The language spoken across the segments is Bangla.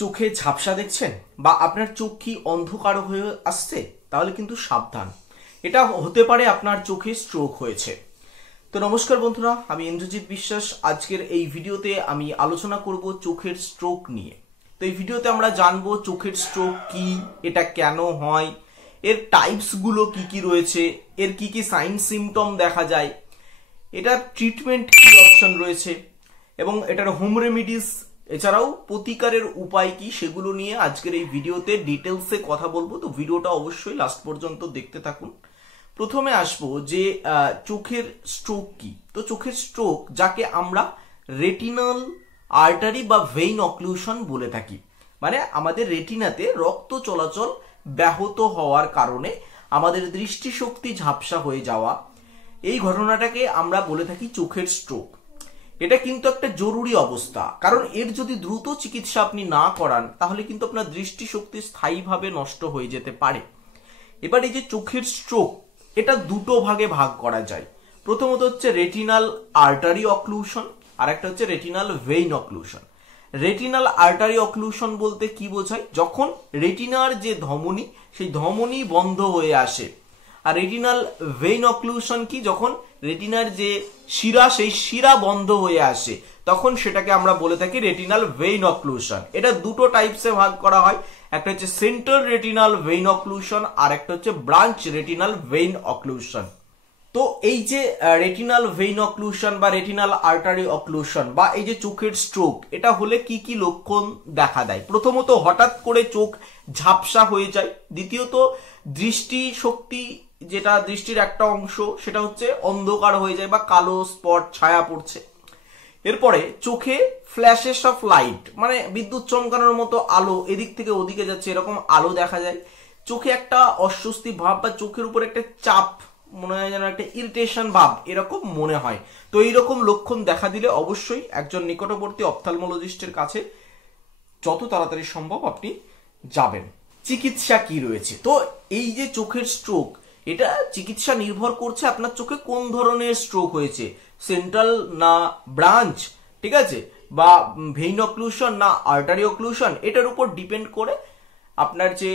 চোখে ঝাপসা দেখছেন বা আপনার চোখ কি অন্ধকার হয়ে আসছে, তাহলে কিন্তু সাবধান, এটা হতে পারে আপনার চোখে স্ট্রোক হয়েছে। তো নমস্কার বন্ধুরা, আমি ইন্দ্রজিৎ বিশ্বাস। আজকের এই ভিডিওতে আমি আলোচনা করব চোখের স্ট্রোক নিয়ে। তো এই ভিডিওতে আমরা জানবো চোখের স্ট্রোক কি, এটা কেন হয়, এর টাইপস গুলো কি কি রয়েছে, এর কি কি সাইন সিমটম দেখা যায়, এটার ট্রিটমেন্ট কি অপশন রয়েছে এবং এটার হোম রেমিডিস এছাড়াও প্রতিকারের উপায় কি, সেগুলো নিয়ে আজকের এই ভিডিওতে ডিটেলসে কথা বলবো। তো ভিডিওটা অবশ্যই লাস্ট পর্যন্ত দেখতে থাকুন। প্রথমে আসবো যে চোখের স্ট্রোক কি। তো চোখের স্ট্রোক যাকে আমরা রেটিনাল আর্টারি বা ভেইন অক্লুশন বলে থাকি, মানে আমাদের রেটিনাতে রক্ত চলাচল ব্যাহত হওয়ার কারণে আমাদের দৃষ্টিশক্তি ঝাপসা হয়ে যাওয়া, এই ঘটনাটাকে আমরা বলে থাকি চোখের স্ট্রোক। এটা কিন্তু একটা জরুরি অবস্থা, কারণ এর যদি দ্রুত চিকিৎসা আপনি না করান তাহলে কিন্তু আপনার দৃষ্টিশক্তি স্থায়ীভাবে নষ্ট হয়ে যেতে পারে। এবার এই যে চোখের স্ট্রোক, এটা দুটো ভাগে ভাগ করা যায়। প্রথমত হচ্ছে রেটিনাল আর্টারি অক্লুশন, আর একটা হচ্ছে retinal vein occlusion. Retinal artery occlusion বলতে কি বোঝায়? যখন রেটিনার যে ধমনী, সেই ধমনী বন্ধ হয়ে আসে। আর রেটিনাল ভেইন অক্লুশন কি? যখন রেটিনার যে শিরা, সেই শিরা বন্ধ হয়ে আসে, তখন সেটাকে আমরা বলে থাকি রেটিনাল ভেইন অক্লুশন। এটা দুটো টাইপসে ভাগ করা হয়, একটা হচ্ছে সেন্ট্রাল রেটিনাল ভেইন অক্লুশন, আর একটা হচ্ছে ব্রাঞ্চ রেটিনাল ভেইন অক্লুশন। তো এই যে রেটিনাল ভেইন অক্লুশন বা রেটিনাল আর্টারি অক্লুশন বা এই যে চোখের স্ট্রোক, এটা হলে কি কি লক্ষণ দেখা দেয়? প্রথমত, হঠাৎ করে চোখ ঝাপসা হয়ে যায়। দ্বিতীয়ত, দৃষ্টি শক্তি, যেটা দৃষ্টির একটা অংশ, সেটা হচ্ছে অন্ধকার হয়ে যায় বা কালো স্পট ছায়া পড়ছে। এরপরে চোখে ফ্ল্যাশেস অফ লাইট, মানে বিদ্যুৎ চমকানোর মতো আলো এদিক থেকে ওদিকে যাচ্ছে, এরকম আলো দেখা যায়। চোখে একটা অস্বস্তি ভাব বা চোখের উপর একটা চাপ, মনে হয় যেন একটা ইরিটেশন ভাব, এরকম মনে হয়। তো এইরকম লক্ষণ দেখা দিলে অবশ্যই একজন নিকটবর্তী অপথ্যালমোলজিস্টের কাছে যত তাড়াতাড়ি সম্ভব আপনি যাবেন। চিকিৎসা কি রয়েছে? তো এই যে চোখের স্ট্রোক, এটা চিকিৎসা নির্ভর করছে আপনার চোখে কোন ধরনের স্ট্রোক হয়েছে, সেন্ট্রাল না ব্রাঞ্চ, ঠিক আছে, বা ভেইন অক্লুশন না আর্টারি অক্লুশন, এটার উপর ডিপেন্ড করে আপনার যে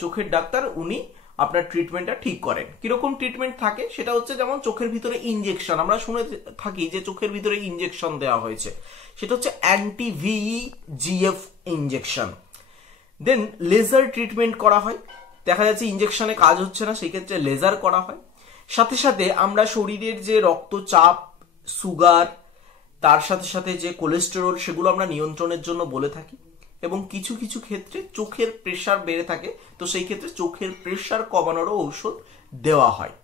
চোখের ডাক্তার উনি আপনার ট্রিটমেন্টটা ঠিক করেন। কিরকম ট্রিটমেন্ট থাকে সেটা হচ্ছে, যেমন চোখের ভিতরে ইনজেকশন, আমরা শুনে থাকি যে চোখের ভিতরে ইনজেকশন দেওয়া হয়েছে, সেটা হচ্ছে অ্যান্টি VEGF ইনজেকশন। দেন লেজার ট্রিটমেন্ট করা হয়, দেখা যাচ্ছে ইনজেকশনে কাজ হচ্ছে না, সেই ক্ষেত্রে লেজার করা হয়। সাথে সাথে আমরা শরীরের যে রক্তচাপ, সুগার, তার সাথে সাথে যে কোলেস্টেরল, সেগুলো আমরা নিয়ন্ত্রণের জন্য বলে থাকি। এবং কিছু কিছু ক্ষেত্রে চোখের প্রেসার বেড়ে থাকে, তো সেই ক্ষেত্রে চোখের প্রেসার কমানোরও ঔষধ দেওয়া হয়।